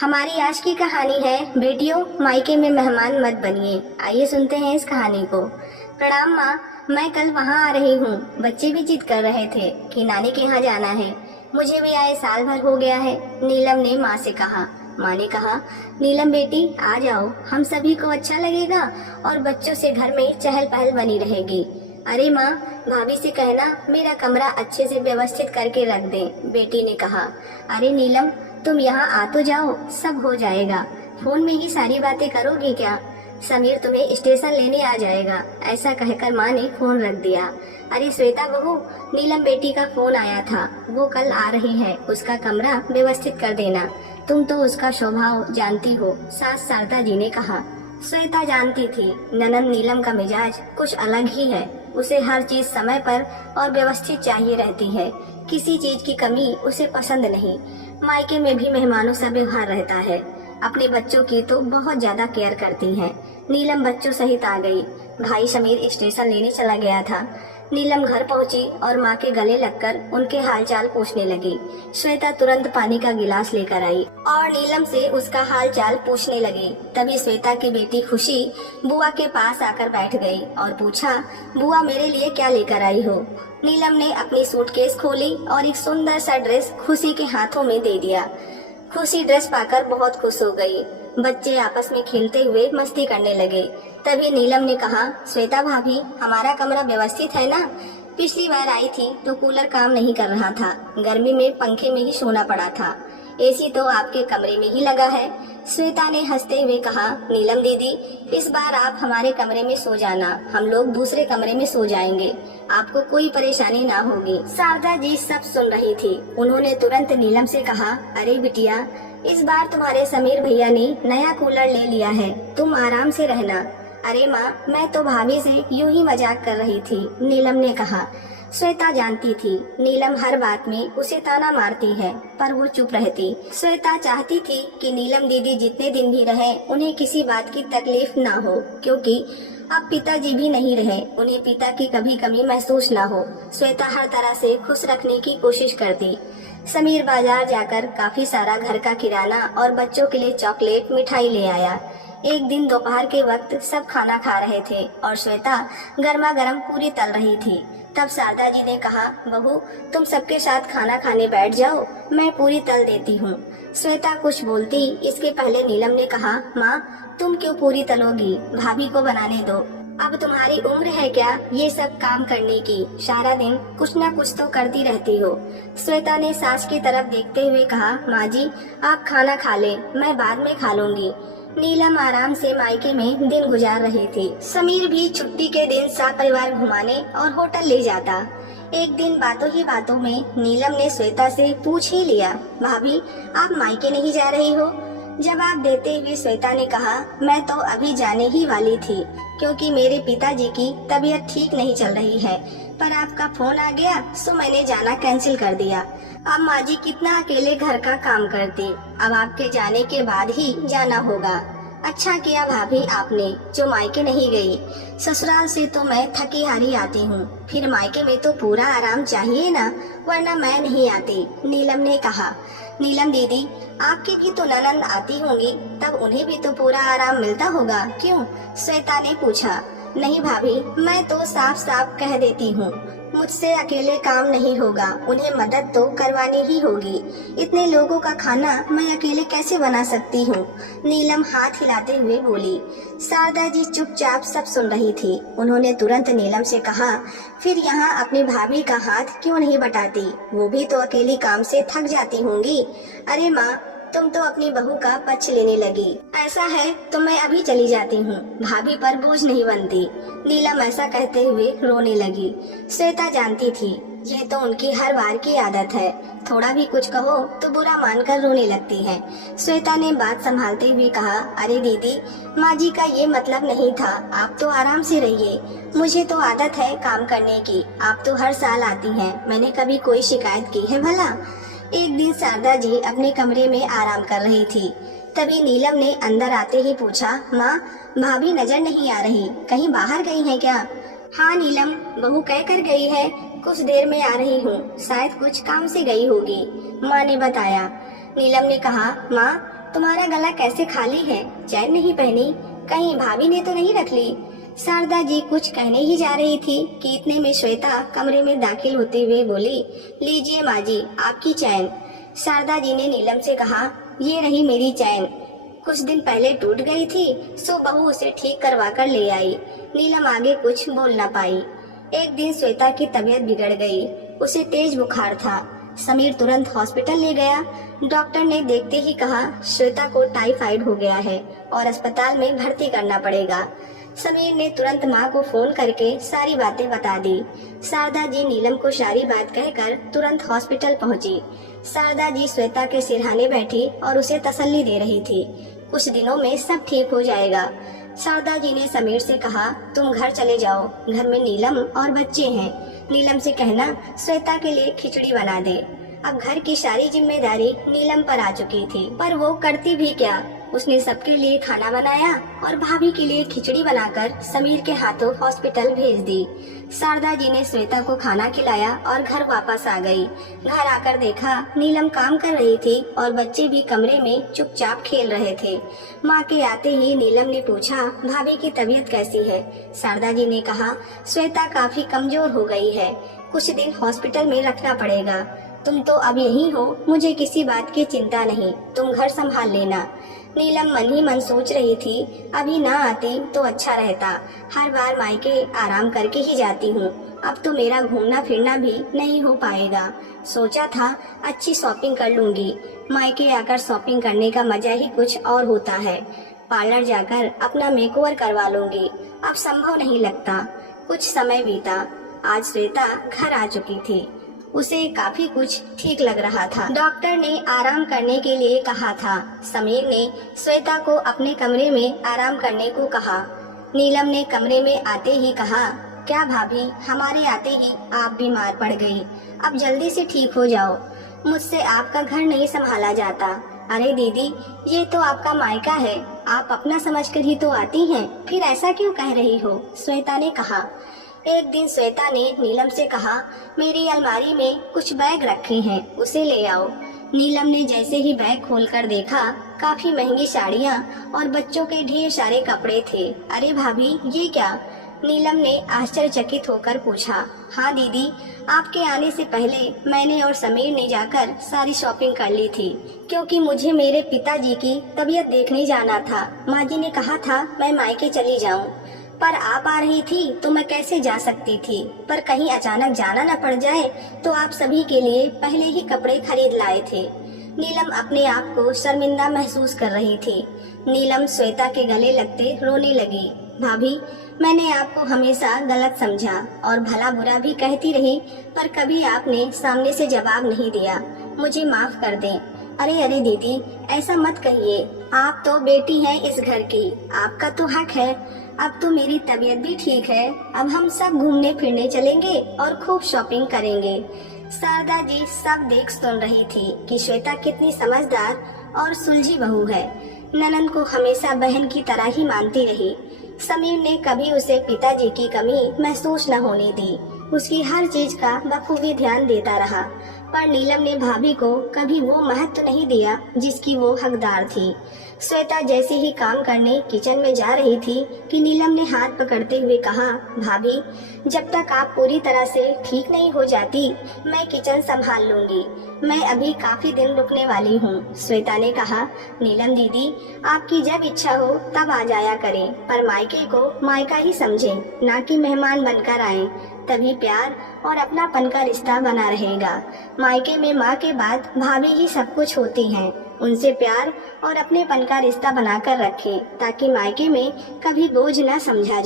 हमारी आज की कहानी है बेटियों मायके में मेहमान मत बनिए। आइए सुनते हैं इस कहानी को। प्रणाम माँ, मैं कल वहाँ आ रही हूँ। बच्चे भी जिद कर रहे थे कि नानी के यहाँ जाना है। मुझे भी आए साल भर हो गया है, नीलम ने माँ से कहा। माँ ने कहा, नीलम बेटी आ जाओ, हम सभी को अच्छा लगेगा और बच्चों से घर में चहल पहल बनी रहेगी। अरे माँ, भाभी से कहना मेरा कमरा अच्छे से व्यवस्थित करके रख दें, बेटी ने कहा। अरे नीलम, तुम यहाँ आ तो जाओ, सब हो जाएगा। फोन में ही सारी बातें करोगी क्या? समीर तुम्हें स्टेशन लेने आ जाएगा, ऐसा कहकर माँ ने फोन रख दिया। अरे श्वेता बहू, नीलम बेटी का फोन आया था, वो कल आ रही है, उसका कमरा व्यवस्थित कर देना। तुम तो उसका स्वभाव जानती हो, सास शारदा जी ने कहा। श्वेता जानती थी ननद नीलम का मिजाज कुछ अलग ही है। उसे हर चीज समय पर और व्यवस्थित चाहिए रहती है, किसी चीज की कमी उसे पसंद नहीं। मायके में भी मेहमानों सा व्यवहार रहता है। अपने बच्चों की तो बहुत ज्यादा केयर करती है। नीलम बच्चों सहित आ गई। भाई समीर स्टेशन लेने चला गया था। नीलम घर पहुंची और माँ के गले लगकर उनके हालचाल पूछने लगी। श्वेता तुरंत पानी का गिलास लेकर आई और नीलम से उसका हालचाल पूछने लगी। तभी श्वेता की बेटी खुशी बुआ के पास आकर बैठ गई और पूछा, बुआ मेरे लिए क्या लेकर आई हो? नीलम ने अपनी सूटकेस खोली और एक सुंदर सा ड्रेस खुशी के हाथों में दे दिया। खुशी ड्रेस पाकर बहुत खुश हो गई। बच्चे आपस में खेलते हुए मस्ती करने लगे। तभी नीलम ने कहा, श्वेता भाभी, हमारा कमरा व्यवस्थित है ना? पिछली बार आई थी तो कूलर काम नहीं कर रहा था, गर्मी में पंखे में ही सोना पड़ा था। एसी तो आपके कमरे में ही लगा है। श्वेता ने हंसते हुए कहा, नीलम दीदी, इस बार आप हमारे कमरे में सो जाना, हम लोग दूसरे कमरे में सो जाएंगे, आपको कोई परेशानी ना होगी। शारदा जी सब सुन रही थी। उन्होंने तुरंत नीलम से कहा, अरे बिटिया, इस बार तुम्हारे समीर भैया ने नया कूलर ले लिया है, तुम आराम से रहना। अरे माँ, मैं तो भाभी से यूं ही मजाक कर रही थी, नीलम ने कहा। श्वेता जानती थी नीलम हर बात में उसे ताना मारती है, पर वो चुप रहती। श्वेता चाहती थी कि नीलम दीदी जितने दिन भी रहे उन्हें किसी बात की तकलीफ ना हो, क्योंकि अब पिताजी भी नहीं रहे, उन्हें पिता की कभी कमी महसूस ना हो। श्वेता हर तरह से खुश रखने की कोशिश करती। समीर बाजार जाकर काफी सारा घर का किराना और बच्चों के लिए चॉकलेट मिठाई ले आया। एक दिन दोपहर के वक्त सब खाना खा रहे थे और श्वेता गर्मा गर्म पूरी तल रही थी। तब शारदा जी ने कहा, बहू तुम सबके साथ खाना खाने बैठ जाओ, मैं पूरी तल देती हूँ। श्वेता कुछ बोलती इसके पहले नीलम ने कहा, माँ तुम क्यों पूरी तलोगी, भाभी को बनाने दो। अब तुम्हारी उम्र है क्या ये सब काम करने की? सारा दिन कुछ न कुछ तो करती रहती हो। श्वेता ने सास की तरफ देखते हुए कहा, माँ जी आप खाना खा लें, मैं बाद में खा लूंगी। नीलम आराम से मायके में दिन गुजार रही थी। समीर भी छुट्टी के दिन सब परिवार घुमाने और होटल ले जाता। एक दिन बातों ही बातों में नीलम ने श्वेता से पूछ ही लिया, भाभी आप मायके नहीं जा रही हो? जवाब देते हुए श्वेता ने कहा, मैं तो अभी जाने ही वाली थी, क्योंकि मेरे पिताजी की तबीयत ठीक नहीं चल रही है, पर आपका फोन आ गया तो मैंने जाना कैंसिल कर दिया। अब माँ जी कितना अकेले घर का काम करती, अब आपके जाने के बाद ही जाना होगा। अच्छा किया भाभी आपने जो मायके नहीं गई, ससुराल से तो मैं थकी हारी आती हूँ, फिर मायके में तो पूरा आराम चाहिए ना, वरना मैं नहीं आती, नीलम ने कहा। नीलम दीदी, आपकी भी तो ननद आती होंगी, तब उन्हें भी तो पूरा आराम मिलता होगा, क्यों? श्वेता ने पूछा। नहीं भाभी, मैं तो साफ साफ कह देती हूँ, मुझसे अकेले काम नहीं होगा, उन्हें मदद तो करवानी ही होगी। इतने लोगों का खाना मैं अकेले कैसे बना सकती हूँ? नीलम हाथ हिलाते हुए बोली। शारदा जी चुपचाप सब सुन रही थी। उन्होंने तुरंत नीलम से कहा, फिर यहाँ अपनी भाभी का हाथ क्यों नहीं बटाती, वो भी तो अकेली काम से थक जाती होंगी। अरे माँ, तुम तो अपनी बहू का पक्ष लेने लगी। ऐसा है तो मैं अभी चली जाती हूँ, भाभी पर बोझ नहीं बनती। नीलम ऐसा कहते हुए रोने लगी। श्वेता जानती थी ये तो उनकी हर बार की आदत है, थोड़ा भी कुछ कहो तो बुरा मानकर रोने लगती है। श्वेता ने बात संभालते हुए कहा, अरे दीदी, माँ जी का ये मतलब नहीं था, आप तो आराम से रहिए, मुझे तो आदत है काम करने की, आप तो हर साल आती हैं, मैंने कभी कोई शिकायत की है भला? एक दिन शारदा जी अपने कमरे में आराम कर रही थी। तभी नीलम ने अंदर आते ही पूछा, माँ भाभी नजर नहीं आ रही, कहीं बाहर गई हैं क्या? हाँ नीलम, बहू कह कर गई है, कुछ देर में आ रही हूँ, शायद कुछ काम से गई होगी, माँ ने बताया। नीलम ने कहा, माँ तुम्हारा गला कैसे खाली है? चैन नहीं पहनी? कहीं भाभी ने तो नहीं रख ली? शारदा जी कुछ कहने ही जा रही थी कि इतने में श्वेता कमरे में दाखिल होते हुए बोली, लीजिए माँ जी, आपकी चैन। शारदा जी ने नीलम से कहा, ये रही मेरी चैन, कुछ दिन पहले टूट गई थी, सो बहू उसे ठीक करवा कर ले आई। नीलम आगे कुछ बोल ना पाई। एक दिन श्वेता की तबीयत बिगड़ गई, उसे तेज बुखार था। समीर तुरंत हॉस्पिटल ले गया। डॉक्टर ने देखते ही कहा, श्वेता को टाइफाइड हो गया है और अस्पताल में भर्ती करना पड़ेगा। समीर ने तुरंत माँ को फोन करके सारी बातें बता दी। शारदा जी नीलम को सारी बात कहकर तुरंत हॉस्पिटल पहुंची। शारदा जी श्वेता के सिरहाने बैठी और उसे तसल्ली दे रही थी। कुछ दिनों में सब ठीक हो जाएगा। शारदा जी ने समीर से कहा, तुम घर चले जाओ, घर में नीलम और बच्चे हैं। नीलम से कहना श्वेता के लिए खिचड़ी बना दे। अब घर की सारी जिम्मेदारी नीलम पर आ चुकी थी, पर वो करती भी क्या। उसने सबके लिए खाना बनाया और भाभी के लिए खिचड़ी बनाकर समीर के हाथों हॉस्पिटल भेज दी। शारदा जी ने श्वेता को खाना खिलाया और घर वापस आ गई। घर आकर देखा नीलम काम कर रही थी और बच्चे भी कमरे में चुपचाप खेल रहे थे। माँ के आते ही नीलम ने पूछा, भाभी की तबीयत कैसी है? शारदा जी ने कहा, श्वेता काफी कमजोर हो गई है, कुछ दिन हॉस्पिटल में रखना पड़ेगा। तुम तो अब यहीं हो, मुझे किसी बात की चिंता नहीं, तुम घर संभाल लेना। नीलम मन ही मन सोच रही थी, अभी ना आती तो अच्छा रहता, हर बार मायके आराम करके ही जाती हूँ, अब तो मेरा घूमना फिरना भी नहीं हो पाएगा। सोचा था अच्छी शॉपिंग कर लूंगी, मायके आकर शॉपिंग करने का मजा ही कुछ और होता है। पार्लर जाकर अपना मेकओवर करवा लूंगी, अब संभव नहीं लगता। कुछ समय बीता, आज श्वेता घर आ चुकी थी। उसे काफी कुछ ठीक लग रहा था। डॉक्टर ने आराम करने के लिए कहा था। समीर ने श्वेता को अपने कमरे में आराम करने को कहा। नीलम ने कमरे में आते ही कहा, क्या भाभी, हमारे आते ही आप बीमार पड़ गई, अब जल्दी से ठीक हो जाओ, मुझसे आपका घर नहीं संभाला जाता। अरे दीदी, ये तो आपका मायका है, आप अपना समझकर ही तो आती हैं, फिर ऐसा क्यों कह रही हो? श्वेता ने कहा। एक दिन श्वेता ने नीलम से कहा, मेरी अलमारी में कुछ बैग रखे हैं, उसे ले आओ। नीलम ने जैसे ही बैग खोलकर देखा, काफी महंगी साड़ियाँ और बच्चों के ढेर सारे कपड़े थे। अरे भाभी, ये क्या? नीलम ने आश्चर्यचकित होकर पूछा। हाँ दीदी, आपके आने से पहले मैंने और समीर ने जाकर सारी शॉपिंग कर ली थी, क्योंकि मुझे मेरे पिताजी की तबीयत देखने जाना था। माँ जी ने कहा था मैं मायके चली जाऊँ, पर आप आ रही थी तो मैं कैसे जा सकती थी, पर कहीं अचानक जाना न पड़ जाए तो आप सभी के लिए पहले ही कपड़े खरीद लाए थे। नीलम अपने आप को शर्मिंदा महसूस कर रही थी। नीलम श्वेता के गले लगते रोने लगी। भाभी, मैंने आपको हमेशा गलत समझा और भला बुरा भी कहती रही, पर कभी आपने सामने से जवाब नहीं दिया। मुझे माफ कर दें। अरे दीदी, ऐसा मत कहिए, आप तो बेटी हैं इस घर की, आपका तो हक है। अब तो मेरी तबीयत भी ठीक है, अब हम सब घूमने फिरने चलेंगे और खूब शॉपिंग करेंगे। शारदा जी सब देख सुन रही थी कि श्वेता कितनी समझदार और सुलझी बहू है। ननद को हमेशा बहन की तरह ही मानती रही। समीर ने कभी उसे पिताजी की कमी महसूस न होने दी, उसकी हर चीज का बखूबी ध्यान देता रहा, पर नीलम ने भाभी को कभी वो महत्व नहीं दिया जिसकी वो हकदार थी। श्वेता जैसे ही काम करने किचन में जा रही थी कि नीलम ने हाथ पकड़ते हुए कहा, भाभी, जब तक आप पूरी तरह से ठीक नहीं हो जाती मैं किचन संभाल लूंगी, मैं अभी काफी दिन रुकने वाली हूँ। श्वेता ने कहा, नीलम दीदी, आपकी जब इच्छा हो तब आ जाया करें, पर मायके को मायका ही समझें, ना कि मेहमान बनकर आएं, तभी प्यार और अपनापन का रिश्ता बना रहेगा। मायके में माँ के बाद भाभी ही सब कुछ होती हैं, उनसे प्यार और अपनेपन का रिश्ता बनाकर रखें ताकि मायके में कभी बोझ न समझा जाए।